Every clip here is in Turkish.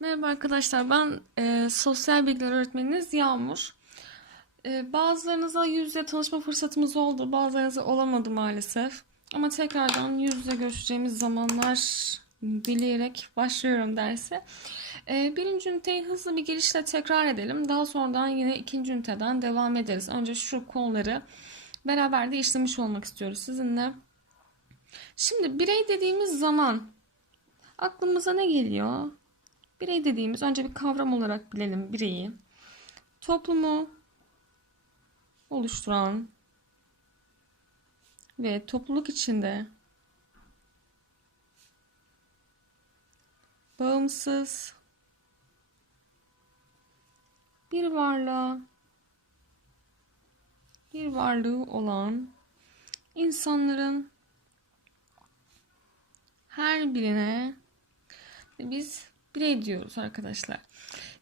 Merhaba arkadaşlar, ben e, sosyal bilgiler öğretmeniniz Yağmur. E, bazılarınızla yüz yüze tanışma fırsatımız oldu, bazılarınızla olamadı maalesef. Ama tekrardan yüz yüze görüşeceğimiz zamanlar dileyerek başlıyorum derse. E, birinci üniteyi hızlı bir girişle tekrar edelim. Daha sonradan yine ikinci üniteden devam ederiz. Önce şu konuları beraber de işlemiş olmak istiyoruz sizinle. Şimdi birey dediğimiz zaman aklımıza ne geliyor? Birey dediğimiz önce bir kavram olarak bilelim bireyi. Toplumu oluşturan ve topluluk içinde bağımsız bir varlığa bir varlığı olan insanların her birine biz birey diyoruz arkadaşlar.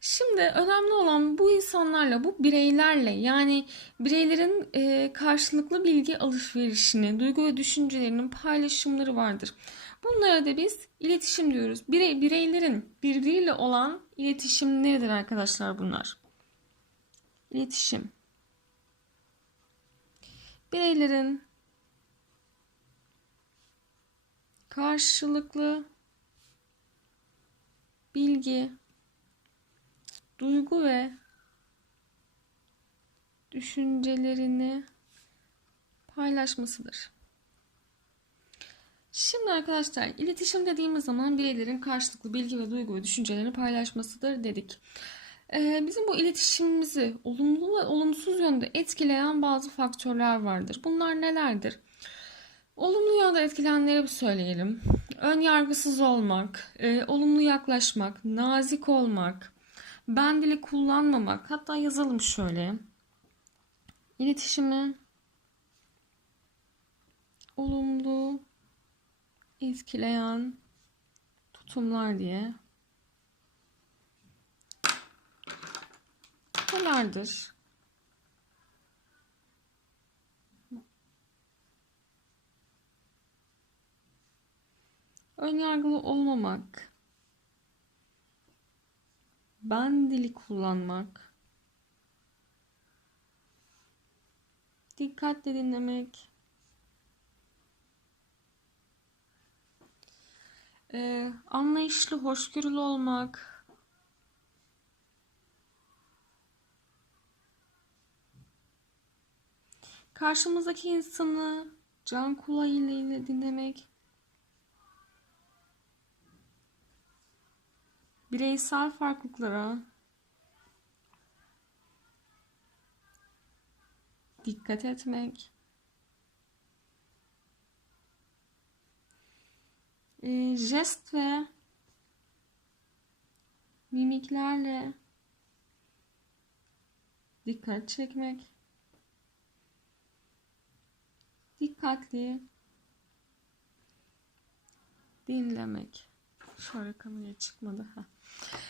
Şimdi önemli olan bu insanlarla, bu bireylerle yani bireylerin e, karşılıklı bilgi alışverişini, duygu ve düşüncelerinin paylaşımları vardır. Bunlara da biz iletişim diyoruz. Birey, bireylerin birbiriyle olan iletişim nedir arkadaşlar bunlar? İletişim. Bireylerin karşılıklı bilgi, duygu ve düşüncelerini paylaşmasıdır. Şimdi arkadaşlar iletişim dediğimiz zaman bireylerin karşılıklı bilgi ve duygu ve düşüncelerini paylaşmasıdır dedik. Ee, bizim bu iletişimimizi olumlu ve olumsuz yönde etkileyen bazı faktörler vardır. Bunlar nelerdir? Olumlu yönde etkilenenleri bir söyleyelim. Ön yargısız olmak, e, olumlu yaklaşmak, nazik olmak, ben dili kullanmamak. Hatta yazalım şöyle. İletişimi olumlu etkileyen tutumlar diye. Nelerdir? Önyargılı olmamak, ben dili kullanmak, dikkatle dinlemek, e, anlayışlı, hoşgörülü olmak, karşımızdaki insanı can kulağıyla dinlemek, bireysel farklılıklara dikkat etmek, e, jest ve mimiklerle dikkat çekmek, dikkatli dinlemek. Şöyle kameraya çıkmadı. ha.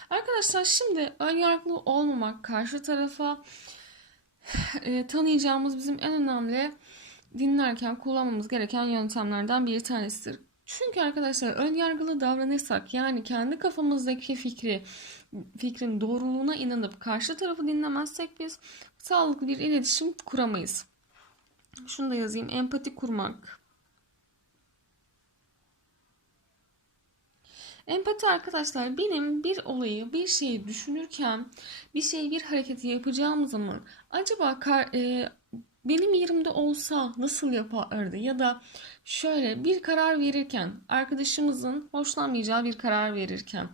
Arkadaşlar şimdi önyargılı olmamak, karşı tarafa e, tanıyacağımız bizim en önemli dinlerken kullanmamız gereken yöntemlerden bir tanesidir. Çünkü arkadaşlar önyargılı davranırsak yani kendi kafamızdaki fikri fikrin doğruluğuna inanıp karşı tarafı dinlemezsek biz sağlıklı bir iletişim kuramayız. Şunu da yazayım. Empati kurmak. Empati arkadaşlar benim bir olayı, bir şeyi düşünürken, bir şey, bir hareketi yapacağım zaman acaba kar, e, benim yerimde olsa nasıl yapardı ya da şöyle bir karar verirken arkadaşımızın hoşlanmayacağı bir karar verirken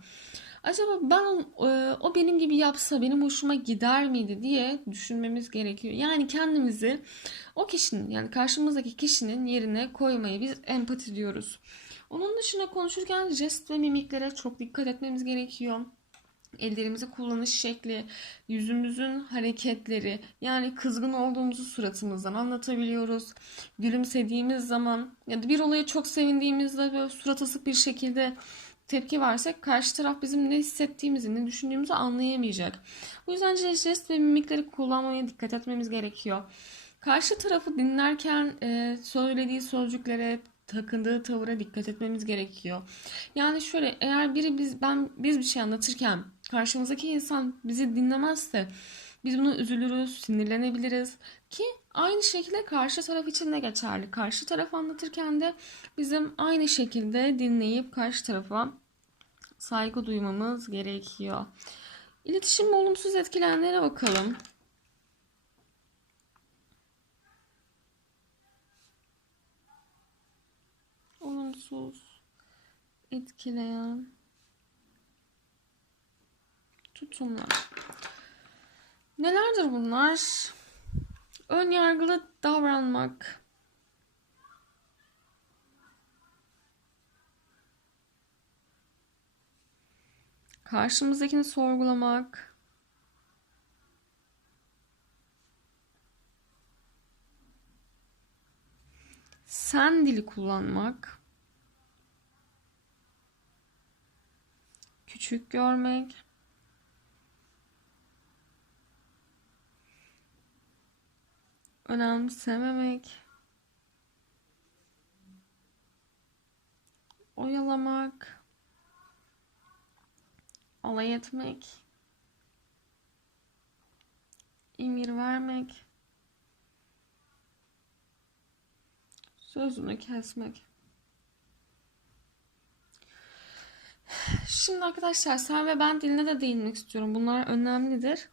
acaba ben e, o benim gibi yapsa benim hoşuma gider miydi diye düşünmemiz gerekiyor. Yani kendimizi o kişinin yani karşımızdaki kişinin yerine koymayı biz empati diyoruz. Onun dışında konuşurken jest ve mimiklere çok dikkat etmemiz gerekiyor. Ellerimizi kullanış şekli, yüzümüzün hareketleri, yani kızgın olduğumuzu suratımızdan anlatabiliyoruz. Gülümsediğimiz zaman ya da bir olaya çok sevindiğimizde böyle surat asık bir şekilde tepki versek karşı taraf bizim ne hissettiğimizi, ne düşündüğümüzü anlayamayacak. Bu yüzden jest ve mimikleri kullanmaya dikkat etmemiz gerekiyor. Karşı tarafı dinlerken söylediği sözcüklere takındığı tavıra dikkat etmemiz gerekiyor. Yani şöyle eğer biri biz ben biz bir şey anlatırken karşımızdaki insan bizi dinlemezse biz buna üzülürüz, sinirlenebiliriz ki aynı şekilde karşı taraf için de geçerli. Karşı taraf anlatırken de bizim aynı şekilde dinleyip karşı tarafa saygı duymamız gerekiyor. İletişim olumsuz etkilenenlere bakalım. Olumsuz etkileyen tutumlar. Nelerdir bunlar? Ön yargılı davranmak. Karşımızdakini sorgulamak. Sen dili kullanmak. Küçük görmek. önemsememek, oyalamak, alay etmek, emir vermek, sözünü kesmek. Şimdi arkadaşlar sen ve ben diline de değinmek istiyorum. Bunlar önemlidir.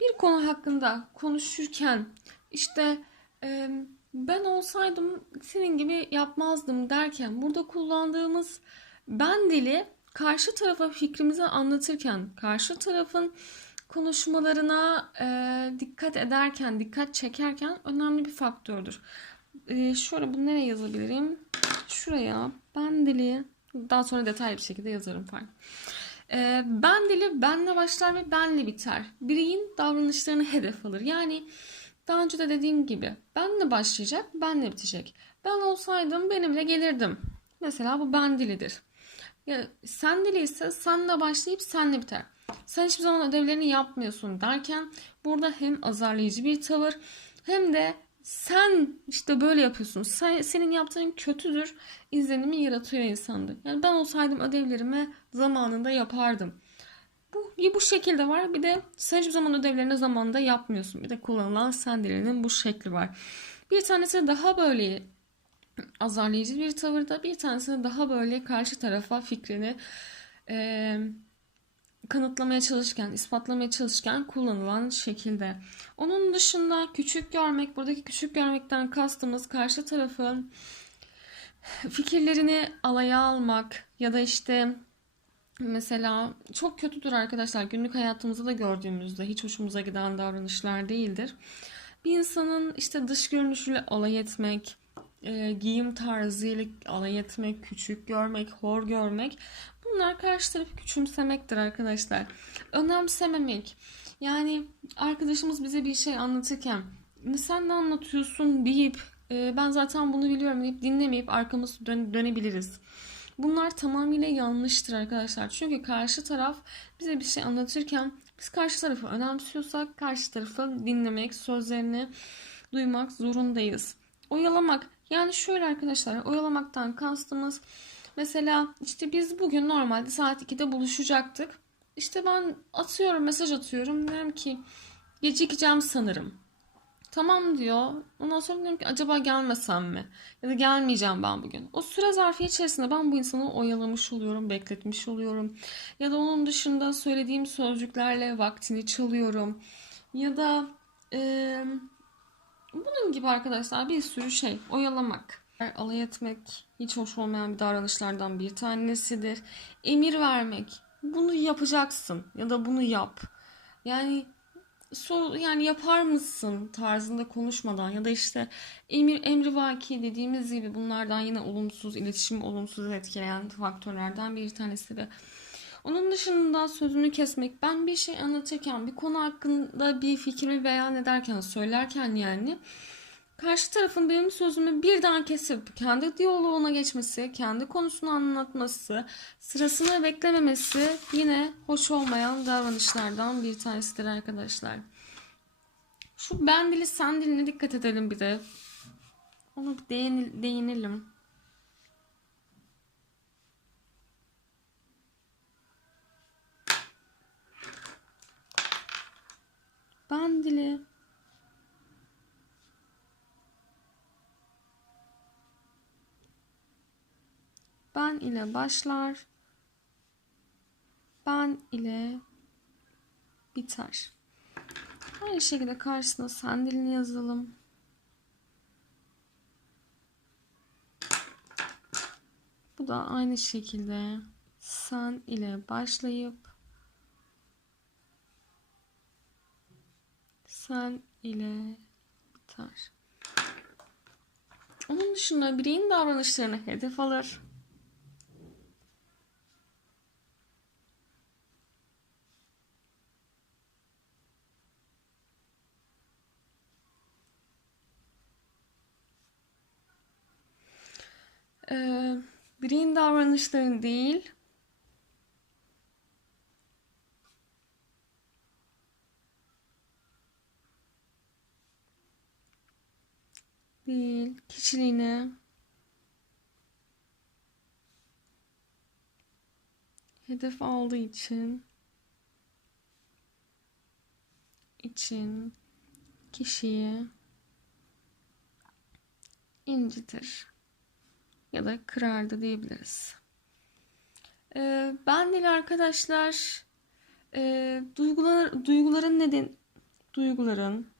Bir konu hakkında konuşurken işte e, ben olsaydım senin gibi yapmazdım derken burada kullandığımız ben dili karşı tarafa fikrimizi anlatırken karşı tarafın konuşmalarına e, dikkat ederken, dikkat çekerken önemli bir faktördür. E, şöyle bunu nereye yazabilirim? Şuraya ben dili daha sonra detaylı bir şekilde yazarım falan. E, ben dili benle başlar ve benle biter. Bireyin davranışlarını hedef alır. Yani daha önce de dediğim gibi benle başlayacak, benle bitecek. Ben olsaydım benimle gelirdim. Mesela bu ben dilidir. Ya sen dili ise senle başlayıp senle biter. Sen hiçbir zaman ödevlerini yapmıyorsun derken burada hem azarlayıcı bir tavır hem de sen işte böyle yapıyorsun. Sen, senin yaptığın kötüdür izlenimi yaratıyor insanda. Yani ben olsaydım ödevlerimi zamanında yapardım. Bu, bir bu şekilde var. Bir de sen hiçbir zaman ödevlerini zamanında yapmıyorsun. Bir de kullanılan sen bu şekli var. Bir tanesi daha böyle azarlayıcı bir tavırda. Bir tanesi daha böyle karşı tarafa fikrini e, kanıtlamaya çalışırken, ispatlamaya çalışırken kullanılan şekilde. Onun dışında küçük görmek, buradaki küçük görmekten kastımız karşı tarafın fikirlerini alaya almak ya da işte Mesela çok kötüdür arkadaşlar. Günlük hayatımızda da gördüğümüzde hiç hoşumuza giden davranışlar değildir. Bir insanın işte dış görünüşüyle alay etmek, e, giyim tarzıyla alay etmek, küçük görmek, hor görmek bunlar karşı tarafı küçümsemektir arkadaşlar. Önemsememek. Yani arkadaşımız bize bir şey anlatırken sen ne anlatıyorsun deyip e, ben zaten bunu biliyorum deyip dinlemeyip arkamızı dön dönebiliriz. Bunlar tamamıyla yanlıştır arkadaşlar. Çünkü karşı taraf bize bir şey anlatırken biz karşı tarafı önemsiyorsak karşı tarafı dinlemek, sözlerini duymak zorundayız. Oyalamak yani şöyle arkadaşlar oyalamaktan kastımız mesela işte biz bugün normalde saat 2'de buluşacaktık. İşte ben atıyorum mesaj atıyorum diyorum ki gecikeceğim sanırım. Tamam diyor. Ondan sonra diyorum ki acaba gelmesem mi? Ya da gelmeyeceğim ben bugün. O süre zarfı içerisinde ben bu insanı oyalamış oluyorum, bekletmiş oluyorum. Ya da onun dışında söylediğim sözcüklerle vaktini çalıyorum. Ya da e, bunun gibi arkadaşlar bir sürü şey. Oyalamak. Alay etmek hiç hoş olmayan bir davranışlardan bir tanesidir. Emir vermek. Bunu yapacaksın ya da bunu yap. Yani sor, yani yapar mısın tarzında konuşmadan ya da işte emir emri vaki dediğimiz gibi bunlardan yine olumsuz iletişim olumsuz etkileyen faktörlerden bir tanesi de onun dışında sözünü kesmek ben bir şey anlatırken bir konu hakkında bir fikrimi beyan ederken söylerken yani karşı tarafın benim sözümü birden kesip kendi diyaloğuna geçmesi, kendi konusunu anlatması, sırasını beklememesi yine hoş olmayan davranışlardan bir tanesidir arkadaşlar. Şu ben dili sen diline dikkat edelim bir de. Onu değinelim. sen dili. Ben ile başlar. Ben ile biter. Aynı şekilde karşısına sen dilini yazalım. Bu da aynı şekilde sen ile başlayıp sen ile biter. Onun dışında bireyin davranışlarını hedef alır. Ee, bireyin davranışlarını değil, değil, kişiliğini hedef aldığı için. İçin kişiyi incitir ya da kırardı diyebiliriz. Ee, ben değil arkadaşlar e, duygular duyguların neden duyguların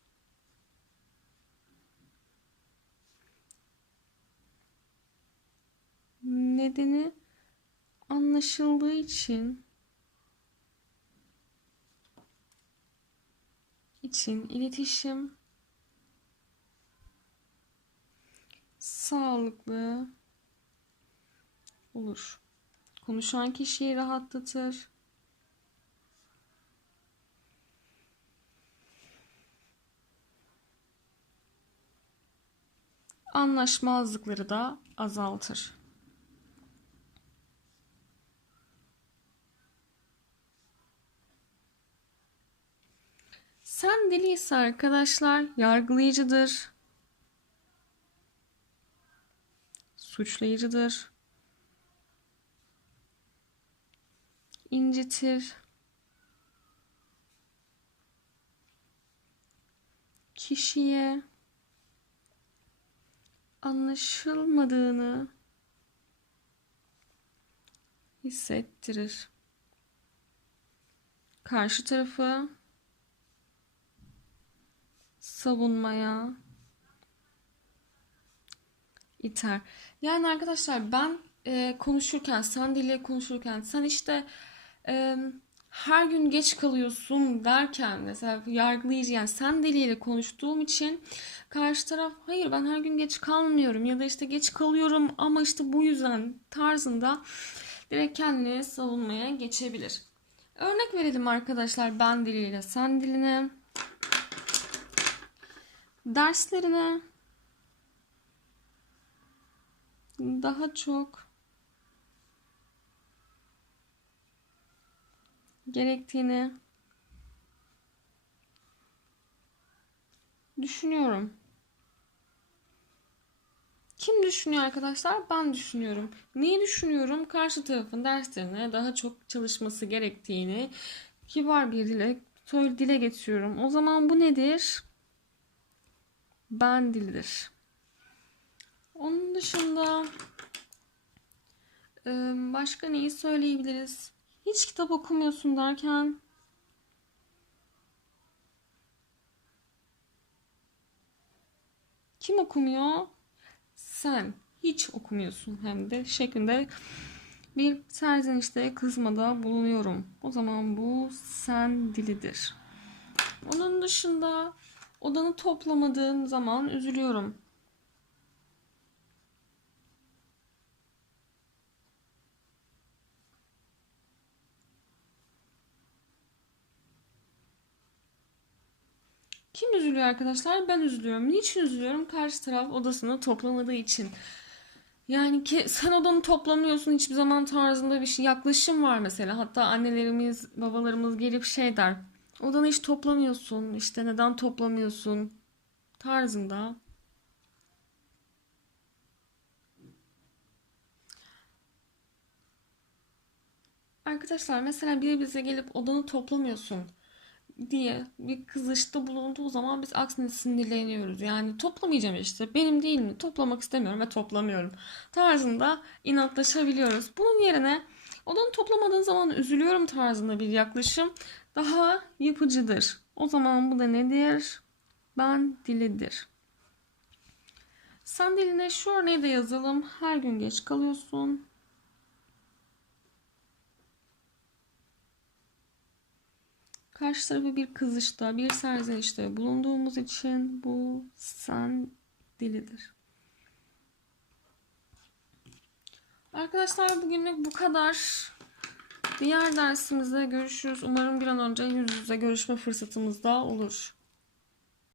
nedeni anlaşıldığı için için iletişim sağlıklı olur. Konuşan kişiyi rahatlatır. Anlaşmazlıkları da azaltır. Sen dili ise arkadaşlar yargılayıcıdır. Suçlayıcıdır. İncitir. Kişiye anlaşılmadığını hissettirir. Karşı tarafı savunmaya iter. Yani arkadaşlar ben e, konuşurken, sen dille konuşurken sen işte e, her gün geç kalıyorsun derken mesela yargılayıcı yani sen diliyle konuştuğum için karşı taraf hayır ben her gün geç kalmıyorum ya da işte geç kalıyorum ama işte bu yüzden tarzında direkt kendini savunmaya geçebilir. Örnek verelim arkadaşlar ben diliyle sen diline derslerine daha çok gerektiğini düşünüyorum. Kim düşünüyor arkadaşlar? Ben düşünüyorum. Neyi düşünüyorum? Karşı tarafın derslerine daha çok çalışması gerektiğini kibar bir dile, dile getiriyorum. O zaman bu nedir? Ben dilidir. Onun dışında başka neyi söyleyebiliriz? Hiç kitap okumuyorsun derken kim okumuyor? Sen hiç okumuyorsun hem de şeklinde bir serzenişte kızmada bulunuyorum. O zaman bu sen dilidir. Onun dışında odanı toplamadığın zaman üzülüyorum. Kim üzülüyor arkadaşlar? Ben üzülüyorum. Niçin üzülüyorum? Karşı taraf odasını toplamadığı için. Yani ki sen odanı toplamıyorsun hiçbir zaman tarzında bir şey yaklaşım var mesela. Hatta annelerimiz, babalarımız gelip şey der. Odanı hiç toplamıyorsun. İşte neden toplamıyorsun? Tarzında. Arkadaşlar mesela biri bize gelip odanı toplamıyorsun diye bir kızışta bulunduğu zaman biz aksine sinirleniyoruz. Yani toplamayacağım işte benim değil mi toplamak istemiyorum ve toplamıyorum tarzında inatlaşabiliyoruz. Bunun yerine odanı toplamadığın zaman üzülüyorum tarzında bir yaklaşım daha yapıcıdır. O zaman bu da nedir? Ben dilidir. Sen diline şu örneği de yazalım. Her gün geç kalıyorsun. Karşı tarafı bir kızışta, bir serzenişte bulunduğumuz için bu sen dilidir. Arkadaşlar bugünlük bu kadar. Diğer dersimizde görüşürüz. Umarım bir an önce yüz yüze görüşme fırsatımız da olur.